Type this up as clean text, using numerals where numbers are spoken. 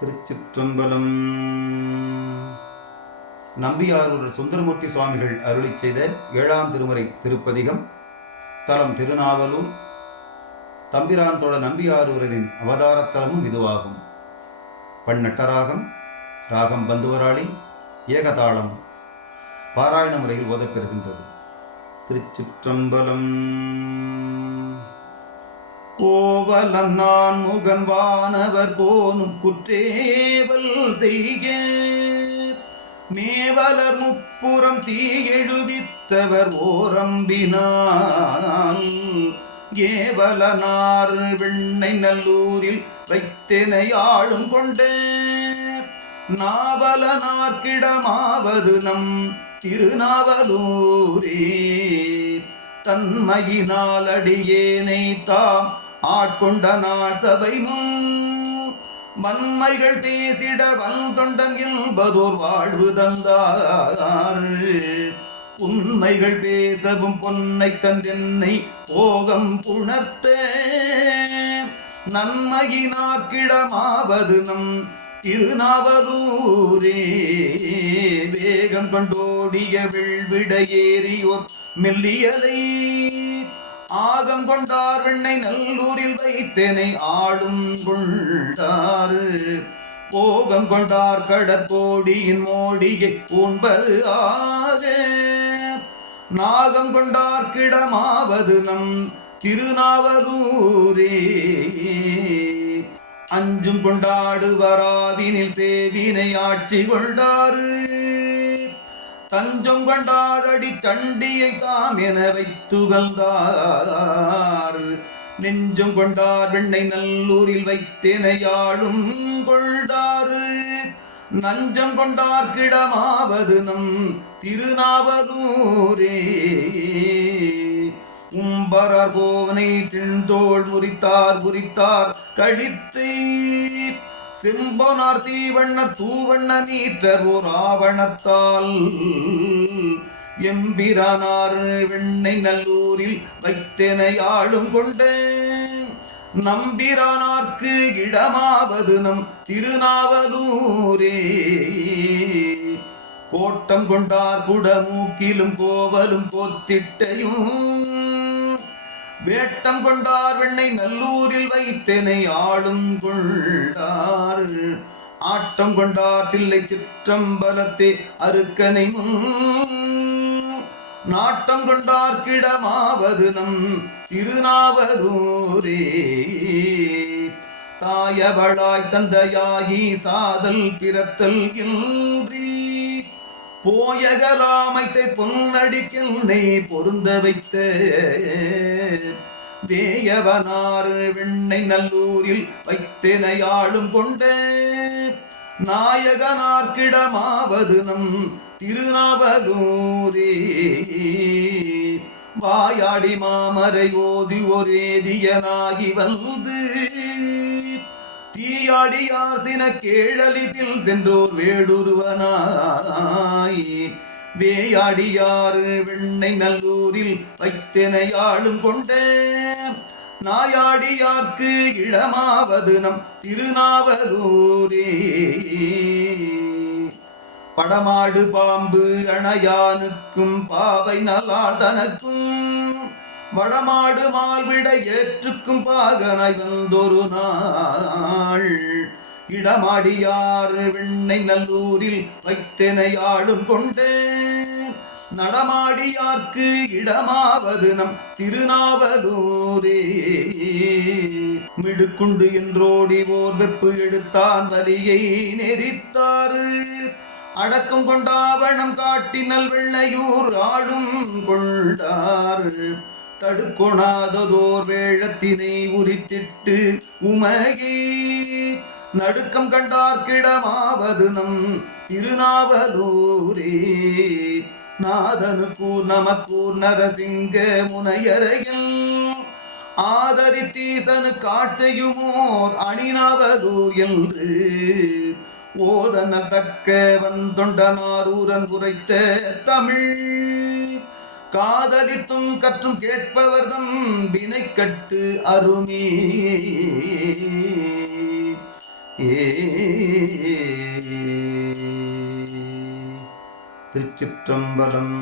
திருச்சிற்றம்பலம். நம்பியாரூர் சுந்தரமூர்த்தி சுவாமிகள் அருளி செய்த 7ஆம் திருமுறை திருப்பதிகம். தலம் திருநாவலூர். தம்பிரான் தோழ நம்பியாரூரின் அவதாரத்தலமும் இதுவாகும். பன்னட்டராகம், ராகம் பந்துவராளி, ஏகதாளம். பாராயண முறையில் ஓதப்பெறுகின்றது. திருச்சிற்றம்பலம். கோவலன்னான் முகன் வானவர் கோனும் குற்றேவல் செய்க மேவலர் முப்புறம் தீயெழுவித்தவர் ஓரம்பினால் ஏவலனார் வெண்ணை நல்லூரில் வைத்தெனை ஆளும் கொண்ட நாவலனார்க்கிடமாவது நம் திருநாவலூரே. தன்மையினால் அடியேனை தாம் ஆட்கொண்ட நாள் சபை வன்மைகள் பேசிட வந்தொண்டன் என்பதோர் வாழ்வு தந்தார். உண்மைகள் பேசவும் பொன்னை தந்தென்னை போகம் புணர்த்த நன்மையினார்க்கிடமாவது நம் திருநாவலூரே. வேகம் கொண்டோடிய விழ்விட ஏறியோர் மெல்லியலை ஆகம் கொண்டார் வெண்ணை நல்லூரில் வைத்தெனை ஆளும் கொண்டார். போகம் கொண்டார் கடற்கோடியின் மோடியை பூண்பது ஆக நாகம் கொண்டார் கிடமாவது நம் திருநாவலூரே. அஞ்சும் கொண்டாடுவராவினில் சேவினை ஆட்சி கொண்டார். தஞ்சம் கொண்டாடடி சண்டியை தாம் என வைத்துகழ்ந்தார். நெஞ்சும் கொண்டார் வெண்ணை நல்லூரில் வைத்தெனையாளும் கொண்டார். நஞ்சம் கொண்டார் கிடமாவது நம் திருநாவலூரே. உம்பரார் கோவனை திண்தோள் முறித்தார் குறித்தார் கழித்தை செம்பனார் தீவண்ணர் தூவண்ண நீற்றர் ஓர் ஆவணத்தால் எம்பிரானார் வெண்ணை நல்லூரில் வைத்தெனையாளும் கொண்ட நம்பிரானார்க்கு இடமாவது நம் திருநாவலூரே. கோட்டம் கொண்டார் குடமூக்கிலும் கோவலும் கோத்திட்டையும் வேட்டம் கொண்டார் வெண்ணை நல்லூரில் வைத்தெனை ஆளும் கொண்டார். ஆட்டம் கொண்டார் தில்லை சிற்றம்பலத்தே அருக்கனை நாட்டம் கொண்டார் கிடமாவது நம் திருநாவலூரே. தாயவளாய் தந்தையாகி சாதல் பிறத்தல் இன்றி போயகலாமைத்தை பொன்னடிக்கில்லை பொருந்த வைத்த வேயவனார் வெண்ணை நல்லூரில் வைத்தெனையாளும் கொண்ட நாயகனார்க்கிடமாவது நம் திருநாவலூரே. வாயாடி மாமரை ஓதி ஒரேதியனாகி வந்து தீயாடியார் சின கேழலில் சென்றோர் வேடுருவனாய் வேயாடியார் வெண்ணை நல்லூரில் வைத்தெனையாளும் கொண்ட நாயாடியார்க்கு இடமாவது நம் திருநாவலூரே. படமாடு பாம்பு அணையானுக்கும் பாவை நலாள் தனக்கும் வடமாடு மால்விட ஏற்றுக்கும் பாகனாய் வந்தொரு நாள் இடமாடியார் வெண்ணை நல்லூரில் வைத்தெனையாளும் கொண்டே நடமாடியார்க்கு இடமாவது நம் திருநாவலூரே. மிடுக்குண்டு என்றோடி ஓர் வெப்பு எடுத்தான் வலியை நெறித்தார். அடக்கம் கொண்டாவணம் காட்டினல் வெள்ளையூர் ஆளும் கொண்டார். தடுக்கொணாததோர் வேழத்தினை உரித்திட்டு உமையை நடுக்கம் கண்டார் கிடமாவது நம் திருநாவலூரே. நாதனுக்கூர் நமக்கூர் நரசிங்க முனையரையில் ஆதரித்தீசனு காட்செய்யுமோர் அணிநாவலூர் என்று ஓதன தக்க வந்தொண்டனாரூரன் உரைத்த தமிழ் காதலித்தும் கற்றும் கேட்பவர்தம் வினை கட்டு அருமே. திருச்சிற்றம்பலம்.